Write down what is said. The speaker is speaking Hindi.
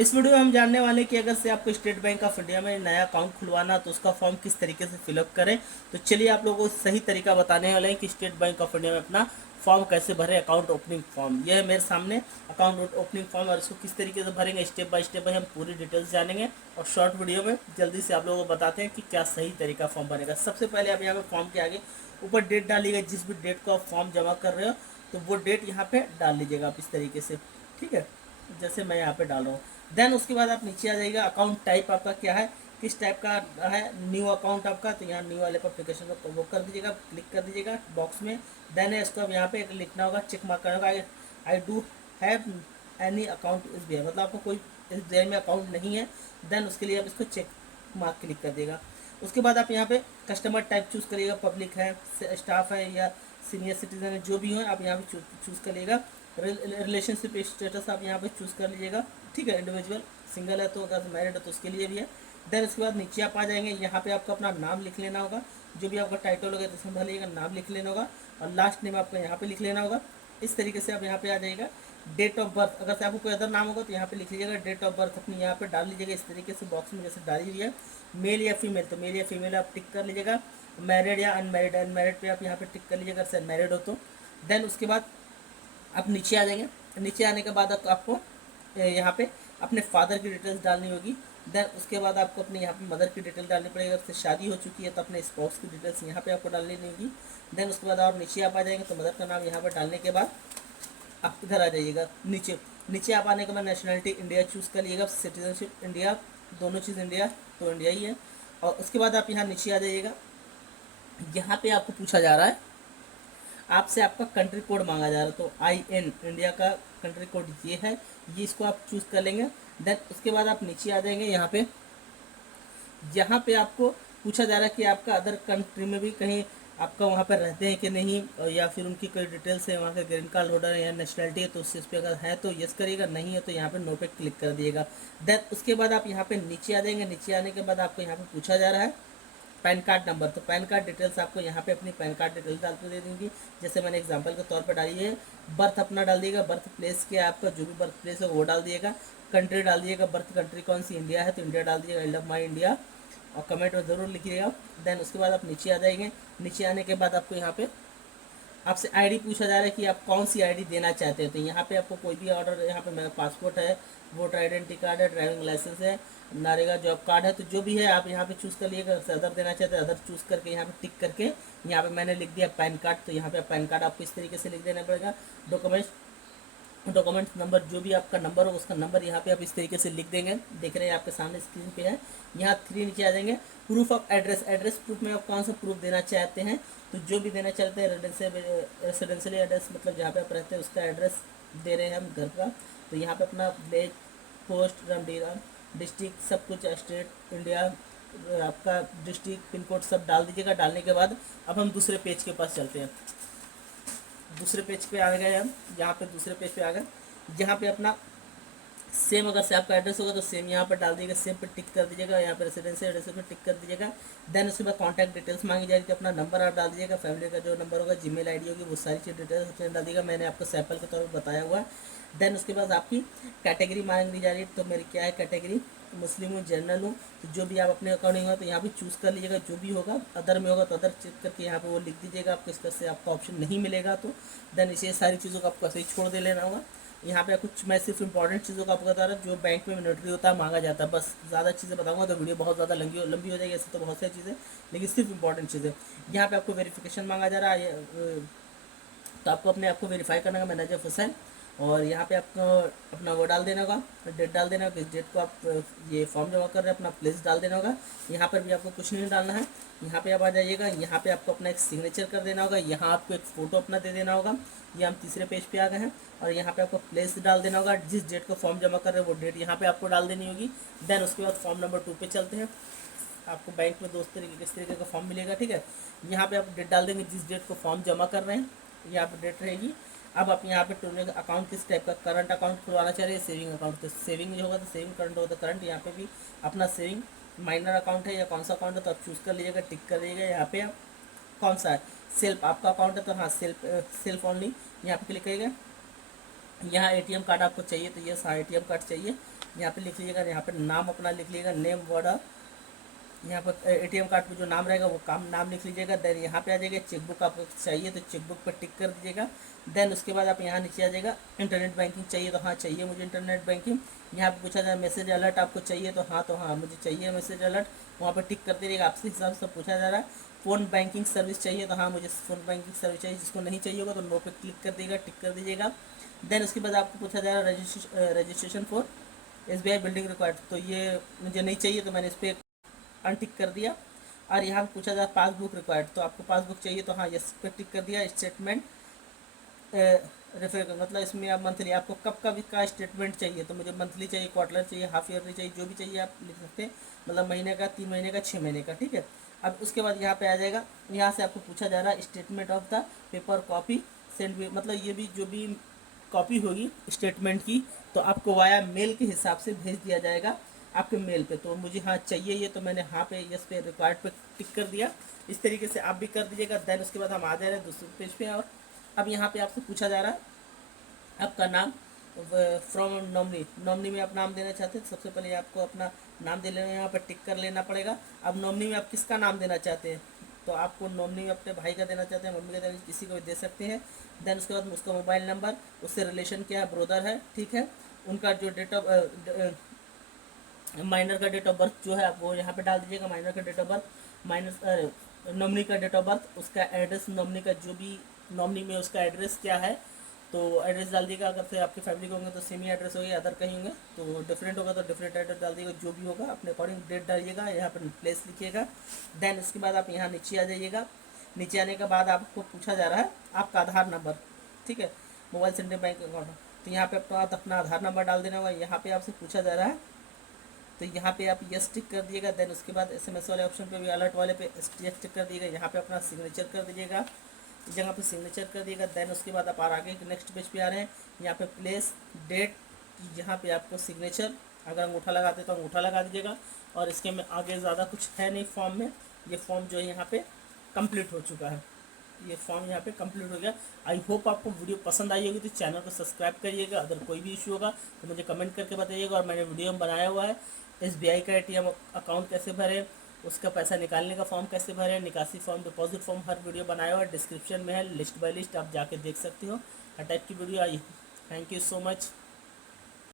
इस वीडियो में हम जानने वाले हैं कि अगर से आपको स्टेट बैंक ऑफ इंडिया में नया अकाउंट खुलवाना तो उसका फॉर्म किस तरीके से फिलअप करें। तो चलिए आप लोगों को सही तरीका बताने वाले हैं कि स्टेट बैंक ऑफ इंडिया में अपना फॉर्म कैसे भरें। अकाउंट ओपनिंग फॉर्म यह है मेरे सामने अकाउंट ओपनिंग फॉर्म, और इसको किस तरीके से भरेंगे स्टेप बाय स्टेप हम पूरी डिटेल्स जानेंगे। और शॉर्ट वीडियो में जल्दी से आप लोगों को बताते हैं कि क्या सही तरीका फॉर्म भरेगा। सबसे पहले आप यहाँ पे फॉर्म के आगे ऊपर डेट डालिएगा, जिस भी डेट को आप फॉर्म जमा कर रहे हो तो वो डेट यहाँ पे डाल लीजिएगा आप इस तरीके से, ठीक है, जैसे मैं यहाँ पे डाल रहा हूँ। देन उसके बाद आप नीचे आ जाइएगा, अकाउंट टाइप आपका क्या है, किस टाइप का है, न्यू अकाउंट आपका, तो यहाँ न्यू वाले पर एप्लीकेशन को वो कर दीजिएगा, क्लिक कर दीजिएगा बॉक्स में। देन है इसको अब यहाँ पे एक लिखना होगा, चेक मार्क करना होगा, I do have any account इस बियर, मतलब आपको कोई इस बियर में अकाउंट नहीं है। देन उसके लिए आप इसको चेक मार्क क्लिक कर देगा। उसके बाद आप यहाँ पे कस्टमर टाइप चूज़ करिएगा, पब्लिक है, स्टाफ है या सीनियर सिटीजन है, जो भी हो आप यहाँ पे चूज़ करिएगा। रिलेशनशिप स्टेटस आप यहाँ पे चूज़ कर लीजिएगा, ठीक है। इंडिविजुअल सिंगल है तो अगर मैरिड है तो उसके लिए भी है। देन उसके बाद नीचे आप आ जाएंगे, यहाँ पे आपको अपना नाम लिख लेना होगा, जो भी आपका टाइटल होगा तो उसमें भरिएगा, नाम लिख लेना होगा और लास्ट नेम आपको यहाँ पे लिख लेना होगा। इस तरीके से आप यहाँ पे आ जाएगा। डेट ऑफ बर्थ अगर से आपको कोई अदर नाम होगा तो यहाँ पे लिख लीजिएगा, डेट ऑफ बर्थ अपनी यहाँ पे डाल लीजिएगा इस तरीके से बॉक्स में जैसे डाली हुई है। मेल या फीमेल तो मेल या फीमेल आप टिक कर लीजिएगा। मैरिड या अनमैरिड, अनमैरिड पे आप यहाँ पे टिक कर लीजिएगा अगर से मैरिड हो तो। देन उसके बाद आप नीचे आ जाएंगे। नीचे आने के बाद आपको यहाँ पे अपने फादर की डिटेल्स डालनी होगी। देन उसके बाद आपको अपने यहाँ पे मदर की डिटेल डालनी पड़ेगी, अगर से शादी हो चुकी है तो अपने स्पाउस की डिटेल्स यहाँ पे आपको डालनी होगी। देन उसके बाद और नीचे आप आ जाएंगे तो मदर का नाम यहाँ पर डालने के बाद आप इधर आ जाइएगा नीचे। नीचे आप आने के बाद नेशनलिटी इंडिया चूज़ कर लीजिएगा, सिटीजनशिप इंडिया, दोनों चीज़ इंडिया तो इंडिया ही है। और उसके बाद आप यहाँ नीचे आ जाइएगा, यहाँ पे आपको पूछा जा रहा है, आपसे आपका कंट्री कोड मांगा जा रहा है, तो IN इंडिया का कंट्री कोड ये है, ये इसको आप चूज़ कर लेंगे। देन उसके बाद आप नीचे आ जाएंगे, यहाँ पे आपको पूछा जा रहा है कि आपका अदर कंट्री में भी कहीं आपका वहाँ पर रहते हैं कि नहीं, या फिर उनकी कोई डिटेल्स है, वहाँ का ग्रीन कार्ड होल्डर है या नेशनलिटी है, तो उस चीज़ पे अगर है तो यस करिएगा, नहीं है तो यहाँ पे नो पे क्लिक कर दिएगा। देन उसके बाद आप यहाँ पे नीचे आ जाएंगे। नीचे आने के बाद आपको यहाँ पे पूछा जा रहा है पैन कार्ड नंबर, तो पैन कार्ड डिटेल्स आपको यहाँ पे अपनी पैन कार्ड डिटेल्स डाल के दे देंगी, जैसे मैंने एग्जांपल के तौर पर डाली है। बर्थ अपना डाल दिएगा, बर्थ प्लेस के आपका जो भी बर्थ प्लेस है वो डाल दिएगा। कंट्री डाल दिएगा, बर्थ कंट्री कौन सी इंडिया है तो इंडिया डाल दिएगा, आई लव माई इंडिया, और कमेंट में ज़रूर लिखिएगा। देन उसके बाद आप नीचे आ जाएंगे। नीचे आने के बाद आपको यहाँ पे आपसे आईडी पूछा जा रहा है कि आप कौन सी आईडी देना चाहते हैं, तो यहाँ पे आपको कोई भी ऑर्डर, यहाँ पे मेरा पासपोर्ट है, वोटर आइडेंटिटी कार्ड है, ड्राइविंग लाइसेंस है, नरेगा जॉब कार्ड है, तो जो भी है आप यहाँ पे चूज़ कर लीजिएगा। अगर अदर देना चाहते हैं अदर चूज़ करके यहाँ पे टिक करके, यहाँ पे मैंने लिख दिया पैन कार्ड, तो यहाँ पे पैन कार्ड आपको इस तरीके से लिख देना पड़ेगा। डॉक्यूमेंट नंबर, जो भी आपका नंबर हो उसका नंबर यहाँ पे आप इस तरीके से लिख देंगे, देख रहे हैं आपके सामने स्क्रीन पे है। यहाँ 3 नीचे आ जाएंगे, proof of address, address proof में आप कौन सा प्रूफ देना चाहते हैं, तो जो भी देना चाहते हैं रेजिडेंशियल एड्रेस, मतलब जहाँ पे आप रहते हैं उसका एड्रेस दे रहे हैं हम घर का, तो यहाँ पे अपना विलेज, पोस्ट, रामडीरा, डिस्ट्रिक्ट, सब कुछ, स्टेट इंडिया, आपका डिस्ट्रिक्ट, पिन कोड सब डाल दीजिएगा। डालने के बाद अब हम दूसरे पेज के पास चलते हैं। दूसरे पेज पे आ गए हम, यहाँ पे दूसरे पेज पे आ गए, यहाँ पे अपना सेम अगर से आपका एड्रेस होगा तो सेम यहाँ पर डाल दीजिएगा, सेम पे टिक कर दीजिएगा, यहाँ पे रेसिडेंशियल एड्रेस पे टिक कर दीजिएगा। देन उसके बाद कॉन्टैक्ट डिटेल्स मांगी जा रही थी, अपना नंबर आप डाल दीजिएगा, फैमिली का जो नंबर होगा, जीमेल आईडी होगी, वो सारी चीज़ डिटेल्स अपने डाल दीजिएगा, मैंने आपको सैंपल के तौर पर बताया हुआ है। देन उसके बाद आपकी कैटेगरी मांगी जा रही है, तो मेरी क्या है कैटेगरी, मुस्लिम हूँ, जनरल हूँ, तो जो भी आप अपने अकॉर्डिंग हो तो यहाँ पे चूज़ कर लीजिएगा, जो भी होगा। अदर में होगा तो अदर चेक करके यहाँ पे वो लिख दीजिएगा, आपको इस तरह से आपका ऑप्शन नहीं मिलेगा तो। देन इसे सारी चीज़ों को आपको ऐसे ही छोड़ दे लेना होगा। यहाँ पे कुछ मैं सिर्फ इंपॉर्टेंट चीज़ों का आपको बता रहा हूँ, जो बैंक में नोटरी होता है मांगा जाता है, बस। ज़्यादा चीज़ें बताऊंगा तो वीडियो बहुत ज़्यादा लंबी हो जाएगी, ऐसे तो बहुत सारी चीज़ें, लेकिन सिर्फ इंपॉर्टेंट चीज़ें। यहाँ पे आपको वेरिफिकेशन मांगा जा रहा है, तो आपको अपने आप को वेरीफाई करना होगा, मैनेजर हुसैन, और यहाँ पे आपको अपना वो डाल देना होगा, डेट डाल देना होगा, किस डेट को आप ये फॉर्म जमा कर रहे हैं, अपना प्लेस डाल देना होगा। यहाँ पर भी आपको कुछ नहीं डालना है। यहाँ पे आप आ जाइएगा, यहाँ पे आपको अपना एक सिग्नेचर कर देना होगा, यहाँ आपको एक फ़ोटो अपना दे देना होगा। ये हम तीसरे पेज पे आ गए हैं, और यहाँ पे आपको प्लेस डाल देना होगा, जिस डेट को फॉर्म जमा कर रहे हैं वो डेट यहाँ पे आपको डाल देनी होगी। देन उसके बाद फॉर्म नंबर 2 पे चलते हैं। आपको बैंक में किस तरीके का फॉर्म मिलेगा, ठीक है। यहाँ पे आप डेट डाल देंगे, जिस डेट को फॉर्म जमा कर रहे हैं यहाँ पे डेट रहेगी। अब आप यहाँ पे टोटल अकाउंट किस टाइप का, करंट अकाउंट खुलवाना चाह रहे हैं, सेविंग अकाउंट, तो सेविंग जो होगा तो सेविंग, करंट होगा तो करंट। यहाँ पे भी अपना सेविंग माइनर अकाउंट है या कौन सा अकाउंट है तो आप चूज़ कर लीजिएगा, टिक कर लीजिएगा। यहाँ पे आप कौन सा है, सेल्फ आपका अकाउंट है तो हाँ सेल्फ ओनली यहाँ पे क्लिक करिएगा। यहाँ ATM कार्ड आपको चाहिए तो यस, हाँ ATM कार्ड चाहिए। यहाँ पे लिख लीजिएगा, यहाँ पे नाम अपना लिख लीजिएगा, नेम वर्ड, यहाँ पर एटीएम कार्ड पे जो नाम रहेगा वो काम नाम लिख लीजिएगा। देन यहाँ पे आ जाएगा चेकबुक आपको चाहिए तो चेकबुक पर टिक कर दीजिएगा। देन उसके बाद आप यहाँ नीचे आ जाएगा, इंटरनेट बैंकिंग चाहिए तो हाँ चाहिए मुझे इंटरनेट बैंकिंग। यहाँ पे पूछा जाए मैसेज अलर्ट आपको चाहिए तो हाँ मुझे चाहिए मैसेज अलर्ट, वहाँ पर टिक कर दीजिएगा। आपसे हिसाब से पूछा जा रहा है फ़ोन बैंकिंग सर्विस चाहिए तो हाँ मुझे फ़ोन बैंकिंग सर्विस चाहिए। जिसको नहीं चाहिए होगा तो नो पे क्लिक कर दीजिएगा, टिक कर दीजिएगा। देन उसके बाद आपको पूछा जा रहा है registration for SBI building required, तो ये मुझे नहीं चाहिए तो मैंने इस पर अनटिक कर दिया। और यहाँ पूछा जाए पासबुक रिक्वायर्ड, तो आपको पासबुक चाहिए तो हाँ यस पे टिक कर दिया। स्टेटमेंट रेफर कर, मतलब इसमें आप मंथली आपको कब कब का स्टेटमेंट चाहिए, तो मुझे मंथली चाहिए, क्वार्टर चाहिए, हाफ ईयरली चाहिए, जो भी चाहिए आप लिख सकते हैं, मतलब महीने का, 3 महीने का, 6 महीने का, ठीक है। अब उसके बाद यहाँ पे आ जाएगा, यहाँ से आपको पूछा जा रहा है statement of the paper copy send, मतलब ये भी जो भी कॉपी होगी स्टेटमेंट की तो आपको वाया मेल के हिसाब से भेज दिया जाएगा आपके मेल पे। तो मुझे हाँ चाहिए ये, तो मैंने हाँ पे यस पे रिक्वायर्ड पे टिक कर दिया। इस तरीके से आप भी कर दीजिएगा। देन उसके बाद हम आ जा रहे हैं दूसरे पेज पे, और अब यहाँ पे आपसे पूछा जा रहा है आपका नाम फ्रॉम नॉमिनी, नॉमिनी में आप नाम देना चाहते हैं, सबसे पहले आपको अपना नाम दे लेना, यहाँ पर टिक कर लेना पड़ेगा। अब नॉमिनी में आप किसका नाम देना चाहते हैं, तो आपको नॉमिनी में अपने भाई का देना चाहते हैं, मम्मी का देना, किसी को भी दे सकते हैं। देन उसके बाद उसका मोबाइल नंबर, उससे रिलेशन क्या है, ब्रदर है, ठीक है। उनका जो डेट ऑफ माइनर का डेट ऑफ बर्थ जो है आप वो यहाँ पे डाल दीजिएगा, माइनर का date of birth, minor nominee का डेट ऑफ बर्थ, उसका एड्रेस, नॉमिनी का जो भी नॉमिनी में उसका एड्रेस क्या है तो एड्रेस डाल दीजिएगा। अगर से आपकी फैमिली के होंगे तो सेम ही एड्रेस होगा, अदर कहीं होंगे तो डिफरेंट होगा तो डिफरेंट एड्रेस डाल दीजिएगा, जो भी होगा अपने अकॉर्डिंग डेट डालिएगा, यहाँ पर प्लेस लिखिएगा। देन उसके बाद आप यहाँ नीचे आ जाइएगा। नीचे आने के बाद आपको पूछा जा रहा है आपका आधार नंबर, ठीक है, मोबाइल सेंटर बैंक अकाउंट, तो यहाँ पे अपना आधार नंबर डाल देना होगा। यहाँ पे आपसे पूछा जा रहा है तो यहाँ पे आप यस टिक कर दिएगा। देन उसके बाद SMS वाले ऑप्शन पे भी, अलर्ट वाले पे यस टिक कर दिएगा। यहाँ पे अपना सिग्नेचर कर दीजिएगा, इस जगह पे सिग्नेचर कर दिएगा। देन उसके बाद आप आगे नेक्स्ट पेज पे आ रहे हैं, यहाँ पे प्लेस डेट, यहाँ पे आपको सिग्नेचर, अगर अंगूठा लगाते तो अंगूठा लगा दीजिएगा। और इसके में आगे ज़्यादा कुछ है नहीं फॉर्म में, ये फॉर्म जो है यहाँ पे कंप्लीट हो चुका है, ये फॉर्म यहाँ पे कंप्लीट हो गया। आई होप आपको वीडियो पसंद आई होगी, तो चैनल को सब्सक्राइब करिएगा। अगर कोई भी इशू होगा तो मुझे कमेंट करके बताइएगा। और मैंने वीडियो में बनाया हुआ है SBI का ATM अकाउंट कैसे भरें, उसका पैसा निकालने का फॉर्म कैसे भरें, निकासी फॉर्म, डिपॉजिट फॉर्म, हर वीडियो बनाया हुआ है, डिस्क्रिप्शन में है, लिस्ट बाय लिस्ट आप जाके देख सकते हो, हर टाइप की video I. Thank you so much.